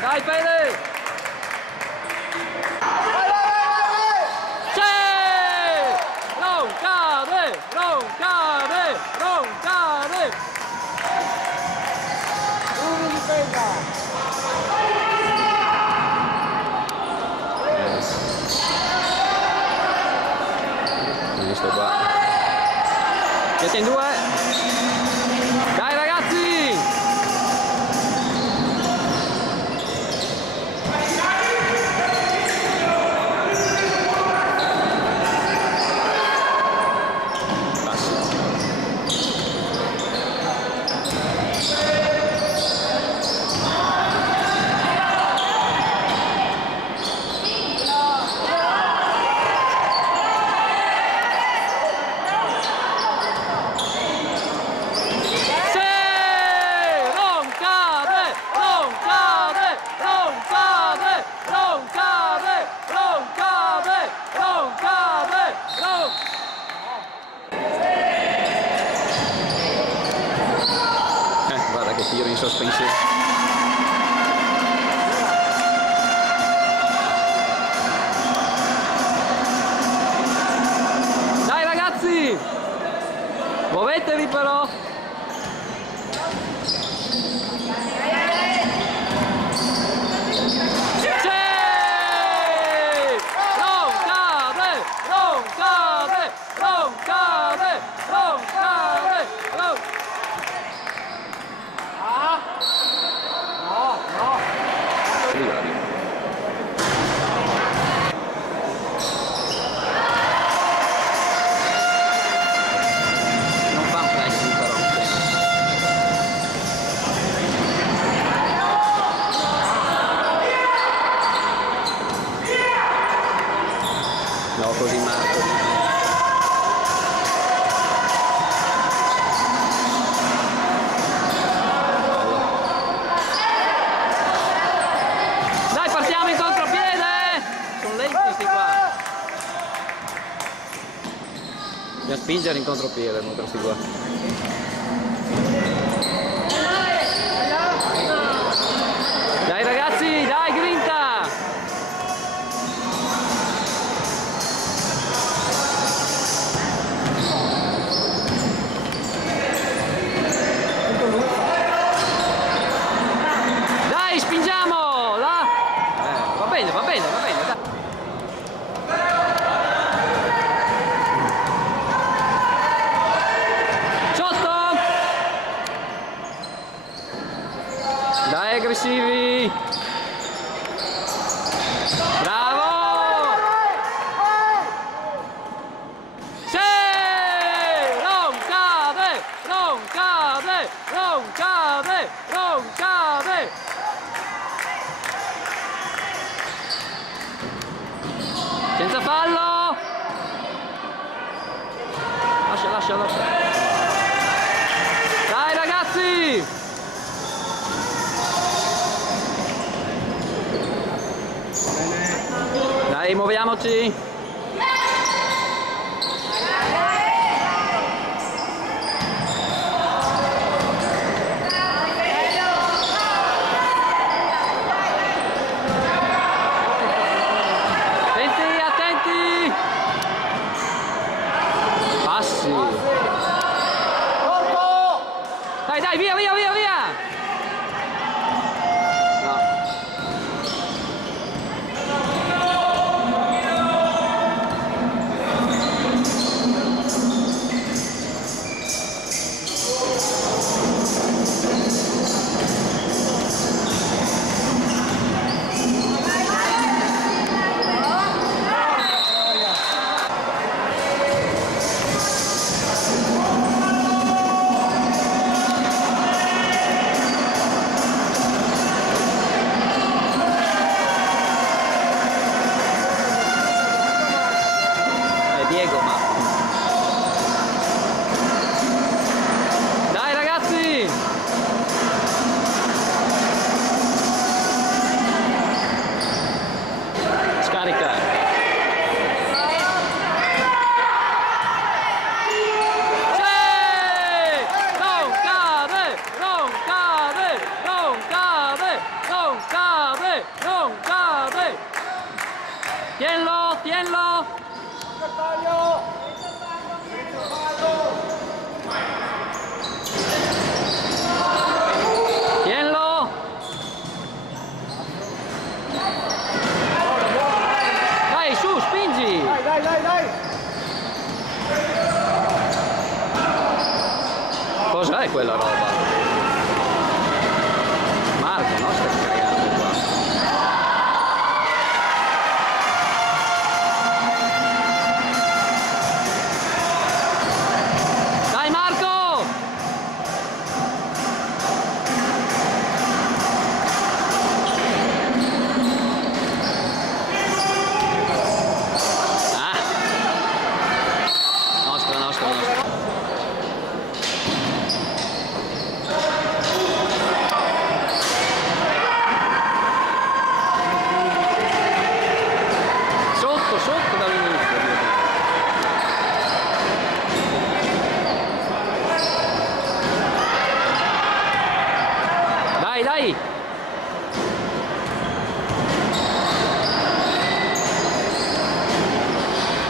Dai Fede! Sì! Non cade! Non cade! Non cade! Uno difenda! Visto qua. Siete in due? Dai ragazzi! Guarda che tiro in sospensione. Dai ragazzi! Muovetevi però! Non fa un pressing però. No, così Marco. Dai, partiamo in contropiede! Sono lenti sti qua. Bisogna spingere in contropiede, non questi qua. Dai ragazzi, dai, grinta! Dai, spingiamo! Là! Va bene, va bene, va bene, dai. Sotto! Dai, aggressivi! Bravo! Sì! Non cade! Non cade! Non cade! Non cade! Senza fallo! Lascia, lascia, lascia! Dai ragazzi! Dai, muoviamoci! Attenti, attenti! Passi! Dai, dai, via, via, via, via! No. tienlo, tienlo. Tienlo. Dai, su, spingi. Dai. Cos'è quella roba? Marco, no? Stai cagando qua. Dai Marco! Ah! Nostra. Sotto dall'inizio. Dai.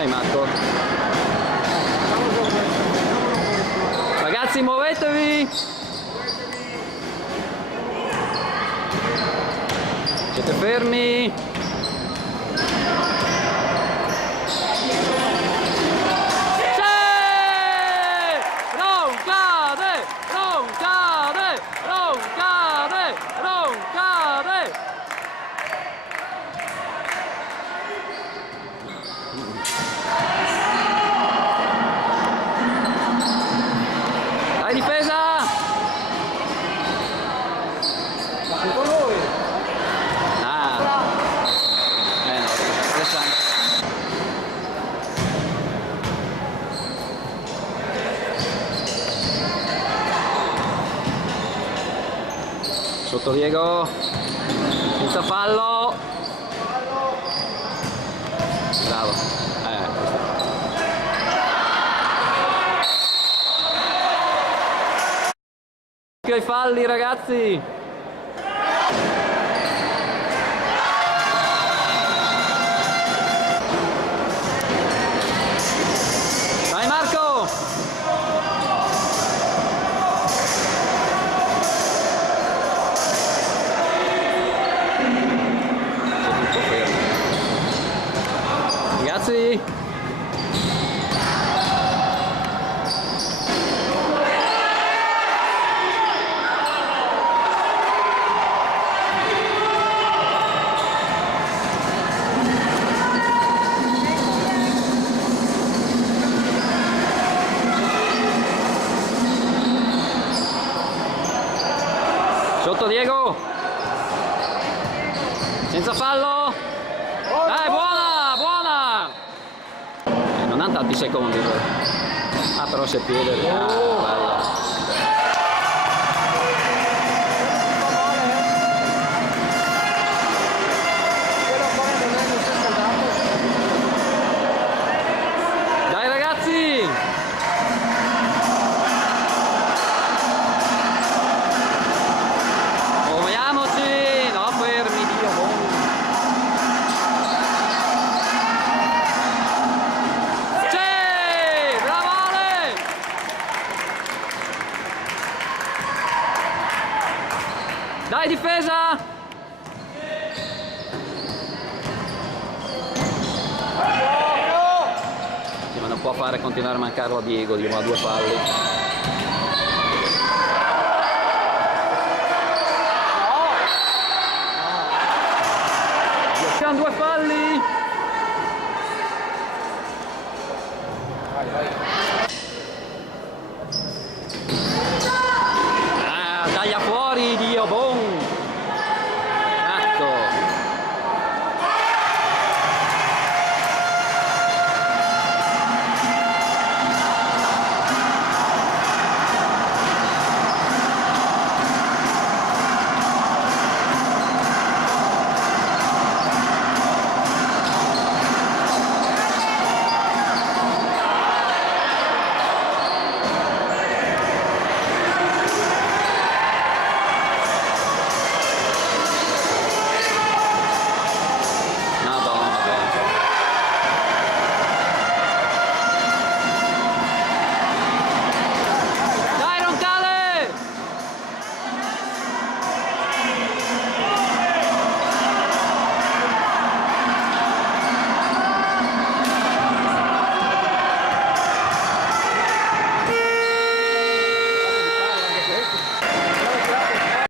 Ehi Marco. Ragazzi, muovetevi. Siete fermi. Non cade! Dai difesa! Tutto lui. Ah! No, Alessandro. Sotto Diego, senza fallo. Bravo. Occhio ai falli, ragazzi. Dai Marco. Ragazzi, sotto Diego, senza fallo. Dai, buona! Non ha tanti secondi. Ah, però se piede. Bello. Dai ragazzi! Muoviamoci! No, fermi, Dio buono! Dai difesa! Sì, ma non può fare continuare a mancarlo a Diego, Diego ha 2 falli. Ci hanno 2 falli!